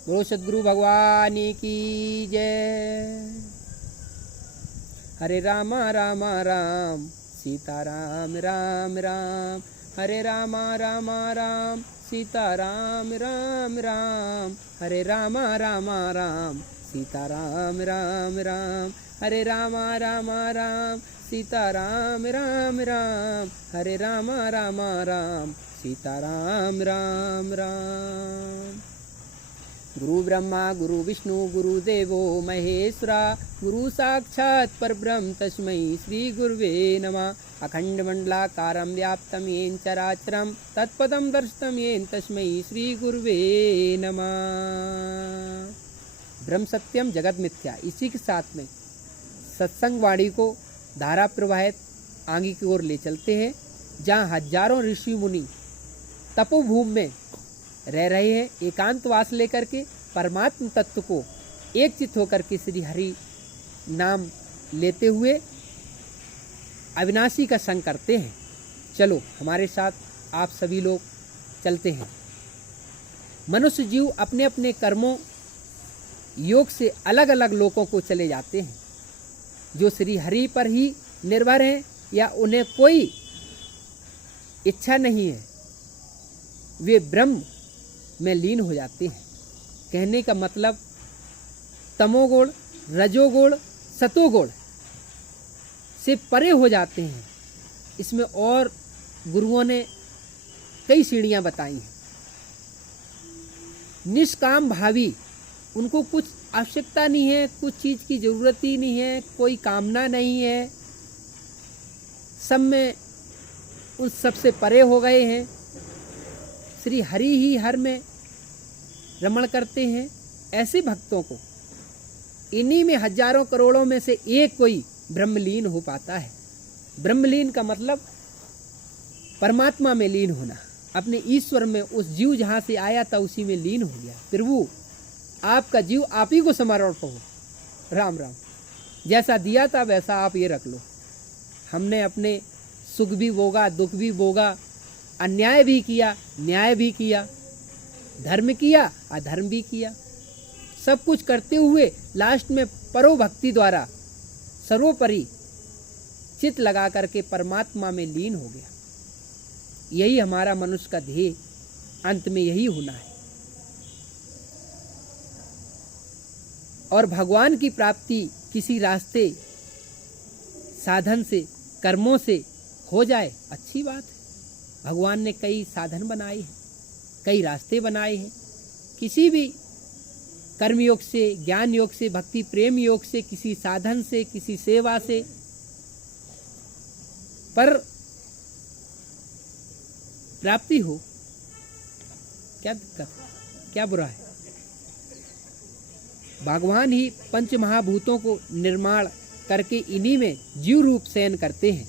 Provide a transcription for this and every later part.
बोलो सद्गुरु भगवान की जय। हरे राम राम राम सीता राम राम राम, हरे राम राम राम सीता राम राम राम, हरे राम राम राम सीता राम राम राम, हरे राम राम राम सीता राम राम राम, हरे राम राम राम सीता राम राम राम। गुरु ब्रह्मा गुरु विष्णु गुरु देवो महेश्वरा, गुरु साक्षात् परब्रह्म तस्मै श्री गुरुवे नमः। अखंड मंडलाकारं व्याप्तं येन चराचरं तत्पदं दर्शितं येन तस्मै श्री गुरुवे नमः। ब्रह्म सत्यम जगत मिथ्या, इसी के साथ में सत्संग वाणी को धारा प्रवाहित आगे की ओर ले चलते हैं, जहाँ हजारों ऋषि मुनि तपोभूमि में रह रहे हैं, एकांतवास लेकर के परमात्म तत्व को एक चित होकर के श्री हरि नाम लेते हुए अविनाशी का संग करते हैं। चलो हमारे साथ आप सभी लोग चलते हैं। मनुष्य जीव अपने अपने कर्मों योग से अलग अलग लोकों को चले जाते हैं, जो श्री हरि पर ही निर्भर हैं या उन्हें कोई इच्छा नहीं है, वे ब्रह्म में लीन हो जाते हैं। कहने का मतलब तमोगुण रजोगुण सतोगुण से परे हो जाते हैं। इसमें और गुरुओं ने कई सीढ़ियां बताई हैं। निष्काम भावी, उनको कुछ आवश्यकता नहीं है, कुछ चीज़ की ज़रूरत ही नहीं है, कोई कामना नहीं है, सब में उन सबसे परे हो गए हैं, श्री हरि ही हर में रमण करते हैं। ऐसे भक्तों को इन्हीं में हजारों करोड़ों में से एक कोई ब्रह्मलीन हो पाता है। ब्रह्मलीन का मतलब परमात्मा में लीन होना, अपने ईश्वर में, उस जीव जहाँ से आया था उसी में लीन हो गया। प्रभु आपका जीव आप ही को समर्पित हो, राम राम, जैसा दिया था वैसा आप ये रख लो। हमने अपने सुख भी भोगा, दुख भी भोगा, अन्याय भी किया, न्याय भी किया, धर्म किया, अधर्म भी किया, सब कुछ करते हुए लास्ट में परोभक्ति द्वारा सर्वोपरि चित लगा करके परमात्मा में लीन हो गया। यही हमारा मनुष्य का ध्येय, अंत में यही होना है। और भगवान की प्राप्ति किसी रास्ते, साधन से, कर्मों से हो जाए, अच्छी बात है। भगवान ने कई साधन बनाए हैं, कई रास्ते बनाए हैं। किसी भी कर्म योग से, ज्ञान योग से, भक्ति प्रेम योग से, किसी साधन से, किसी सेवा से, पर प्राप्ति हो, क्या दिक्कत, क्या बुरा है। भगवान ही पंच महाभूतों को निर्माण करके इन्हीं में जीव रूप शयन करते हैं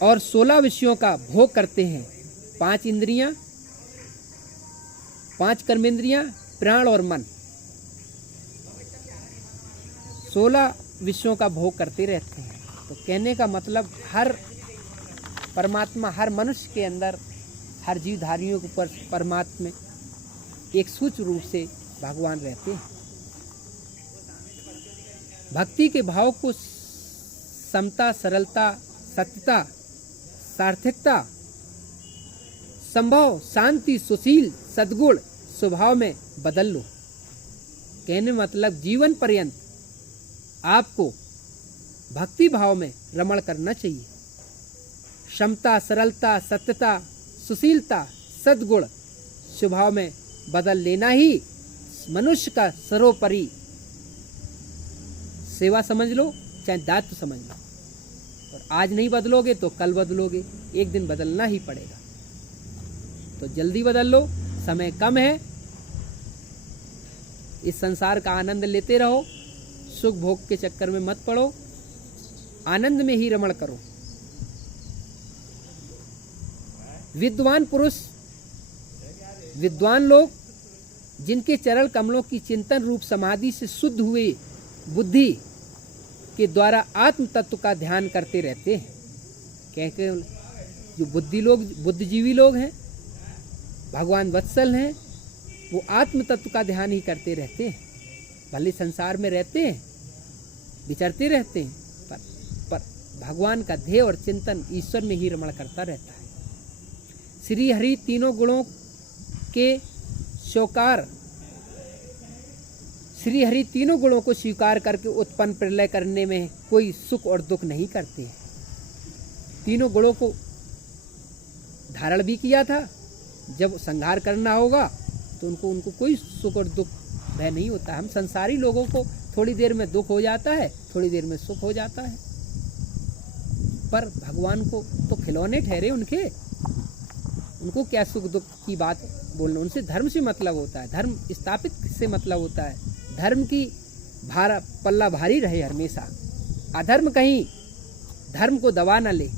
और 16 विषयों का भोग करते हैं। 5 इंद्रियां, 5 कर्मेंद्रियां, प्राण और मन, 16 विषयों का भोग करते रहते हैं। तो कहने का मतलब हर परमात्मा, हर मनुष्य के अंदर, हर जीवधारियों के ऊपर परमात्मा एक सूक्ष्म रूप से भगवान रहते हैं। भक्ति के भाव को समता, सरलता, सत्यता, सार्थकता, संभव, शांति, सुशील, सद्गुण स्वभाव में बदल लो। कहने मतलब जीवन पर्यंत आपको भक्ति भाव में रमण करना चाहिए। क्षमता, सरलता, सत्यता, सुशीलता, सद्गुण स्वभाव में बदल लेना ही मनुष्य का सर्वोपरि सेवा समझ लो, चाहे दायित्व समझ लो। और आज नहीं बदलोगे तो कल बदलोगे, एक दिन बदलना ही पड़ेगा। तो जल्दी बदल लो, समय कम है। इस संसार का आनंद लेते रहो, सुख भोग के चक्कर में मत पड़ो, आनंद में ही रमण करो। विद्वान पुरुष, विद्वान लोग जिनके चरण कमलों की चिंतन रूप समाधि से शुद्ध हुए बुद्धि के द्वारा आत्म तत्व का ध्यान करते रहते हैं। कहते जो बुद्धिजीवी लोग हैं, भगवान वत्सल हैं, वो आत्म तत्व का ध्यान ही करते रहते हैं। भले संसार में रहते हैं, विचरते रहते हैं, पर भगवान का ध्येय और चिंतन ईश्वर में ही रमण करता रहता है। श्री हरि तीनों गुणों के स्वीकार, श्री हरि तीनों गुणों को स्वीकार करके उत्पन्न प्रलय करने में कोई सुख और दुख नहीं करते हैं। तीनों गुणों को धारण भी किया था। जब संहार करना होगा तो उनको कोई सुख और दुख भय नहीं होता। हम संसारी लोगों को थोड़ी देर में दुख हो जाता है, थोड़ी देर में सुख हो जाता है, पर भगवान को तो खिलौने ठहरे उनके, उनको क्या सुख दुख की बात बोलना। उनसे धर्म से मतलब होता है, धर्म स्थापित से मतलब होता है, धर्म की पल्ला भारी रहे हमेशा। अधर्म कहीं धर्म को दबा न ले,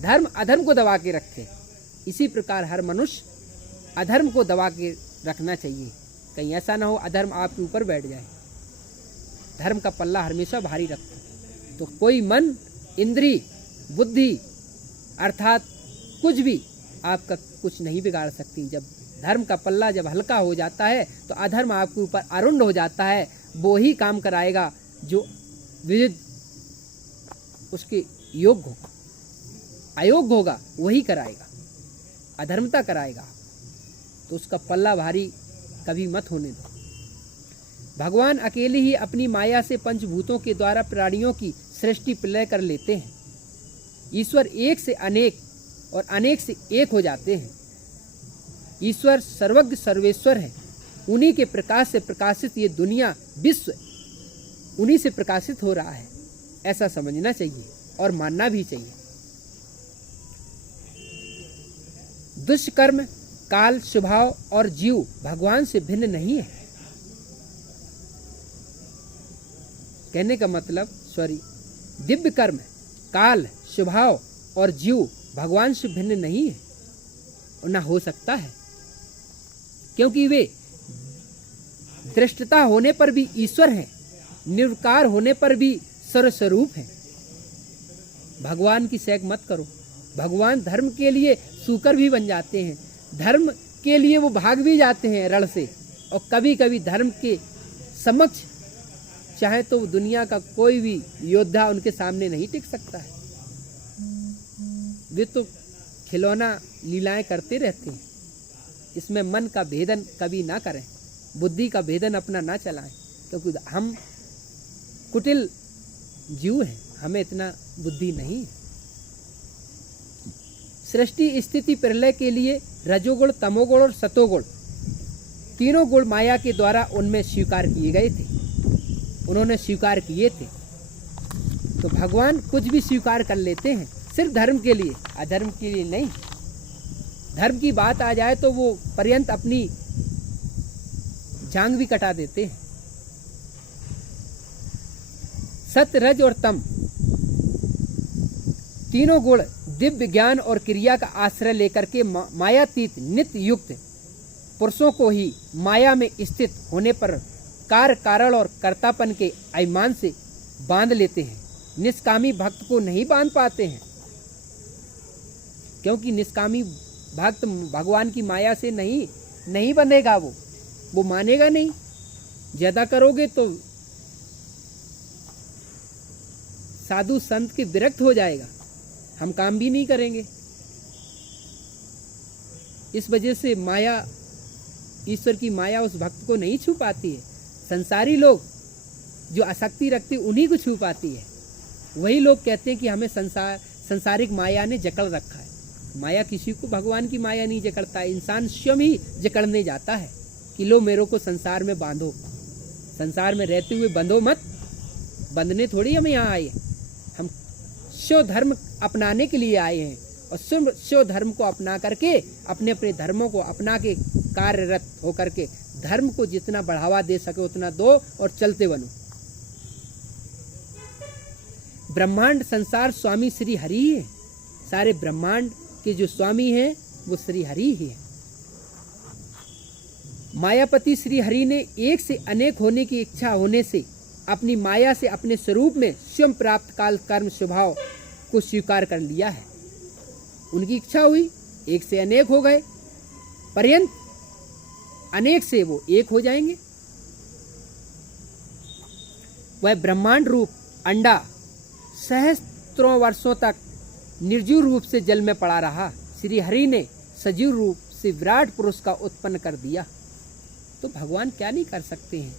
धर्म अधर्म को दबा के रखे। इसी प्रकार हर मनुष्य अधर्म को दबा के रखना चाहिए, कहीं ऐसा ना हो अधर्म आपके ऊपर बैठ जाए। धर्म का पल्ला हमेशा भारी रखो, तो कोई मन, इंद्री, बुद्धि अर्थात कुछ भी आपका कुछ नहीं बिगाड़ सकती। जब धर्म का पल्ला जब हल्का हो जाता है तो अधर्म आपके ऊपर आरूढ़ हो जाता है। वो ही काम कराएगा जो विविध उसके योग्य होगा, अयोग्य होगा वही कराएगा, अधर्मता कराएगा। तो उसका पल्ला भारी कभी मत होने दो। भगवान अकेले ही अपनी माया से पंचभूतों के द्वारा प्राणियों की सृष्टि प्रलय कर लेते हैं। ईश्वर एक से अनेक और अनेक से एक हो जाते हैं। ईश्वर सर्वज्ञ सर्वेश्वर है। उन्हीं के प्रकाश से प्रकाशित ये दुनिया, विश्व उन्हीं से प्रकाशित हो रहा है, ऐसा समझना चाहिए और मानना भी चाहिए। दुष्कर्म, काल, स्वभाव और जीव भगवान से भिन्न नहीं है। कहने का मतलब दिव्य कर्म, काल, स्वभाव और जीव भगवान से भिन्न नहीं है और ना हो सकता है, क्योंकि वे दृष्टता होने पर भी ईश्वर हैं, निर्विकार होने पर भी सर्वस्वरूप हैं। भगवान की सेक मत करो। भगवान धर्म के लिए सूकर भी बन जाते हैं, धर्म के लिए वो भाग भी जाते हैं रण से, और कभी कभी धर्म के समक्ष चाहे तो दुनिया का कोई भी योद्धा उनके सामने नहीं टिक सकता है। वे तो खिलौना लीलाएं करते रहते हैं। इसमें मन का भेदन कभी ना करें, बुद्धि का भेदन अपना ना चलाएं, क्योंकि हम कुटिल जीव हैं, हमें इतना बुद्धि नहीं है। सृष्टि स्थिति प्रलय के लिए रजोगुण, तमोगुण और सतोगुण तीनों गुण माया के द्वारा उनमें स्वीकार किए गए थे, उन्होंने स्वीकार किए थे। तो भगवान कुछ भी स्वीकार कर लेते हैं, सिर्फ धर्म के लिए, अधर्म के लिए नहीं। धर्म की बात आ जाए तो वो पर्यंत अपनी जांग भी कटा देते हैं। सत्य, रज और तम तीनों गुण दिव्य ज्ञान और क्रिया का आश्रय लेकर के मायातीत नित्य युक्त पुरुषों को ही माया में स्थित होने पर कार्य, कारण और कर्तापन के अभिमान से बांध लेते हैं। निष्कामी भक्त को नहीं बांध पाते हैं, क्योंकि निष्कामी भक्त भगवान की माया से नहीं बंधेगा। वो मानेगा नहीं। ज्यादा करोगे तो साधु संत के विरक्त हो जाएगा, हम काम भी नहीं करेंगे। इस वजह से माया, ईश्वर की माया उस भक्त को नहीं छू पाती है। संसारी लोग जो आसक्ति रखते उन्हीं को छू पाती है। वही लोग कहते हैं कि हमें संसारिक माया ने जकड़ रखा है। माया किसी को, भगवान की माया नहीं जकड़ता है, इंसान स्वयं ही जकड़ने जाता है कि लो मेरे को संसार में बांधो। संसार में रहते हुए बंधो मत, बंधने थोड़ी हम यहाँ आए, हम स्व धर्म अपनाने के लिए आए हैं, और स्व धर्म को अपना करके अपने अपने धर्मों को अपना के कार्यरत होकर के धर्म को जितना बढ़ावा दे सके उतना दो और चलते बनो। ब्रह्मांड संसार स्वामी श्री हरि है। सारे ब्रह्मांड के जो स्वामी हैं वो श्री हरि ही है। मायापति श्री हरि ने एक से अनेक होने की इच्छा होने से अपनी माया से अपने स्वरूप में स्वयं प्राप्त काल कर्म स्वभाव को स्वीकार कर लिया है। उनकी इच्छा हुई, एक से अनेक हो गए, पर्यंत अनेक से वो एक हो जाएंगे। वह ब्रह्मांड रूप अंडा सहस्त्रों वर्षों तक निर्जीव रूप से जल में पड़ा रहा। श्री हरि ने सजीव रूप से विराट पुरुष का उत्पन्न कर दिया। तो भगवान क्या नहीं कर सकते हैं।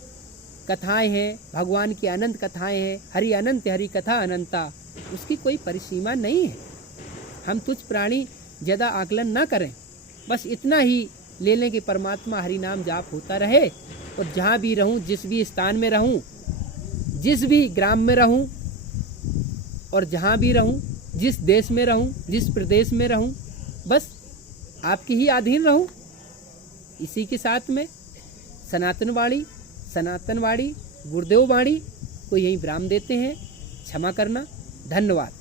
कथाएं हैं, भगवान की अनंत कथाएं हैं। हरि अनंत हरि कथा अनंता, उसकी कोई परिसीमा नहीं है। हम तुच्छ प्राणी ज़्यादा आकलन ना करें, बस इतना ही ले लें कि परमात्मा हरि नाम जाप होता रहे। और जहाँ भी रहूँ, जिस भी स्थान में रहूँ, जिस भी ग्राम में रहूँ, और जहाँ भी रहूँ, जिस देश में रहूँ, जिस प्रदेश में रहूँ, बस आपकी ही अधीन रहूँ। इसी के साथ में सनातन वाणी गुरुदेव वाणी को यही विराम देते हैं। क्षमा करना। धन्यवाद।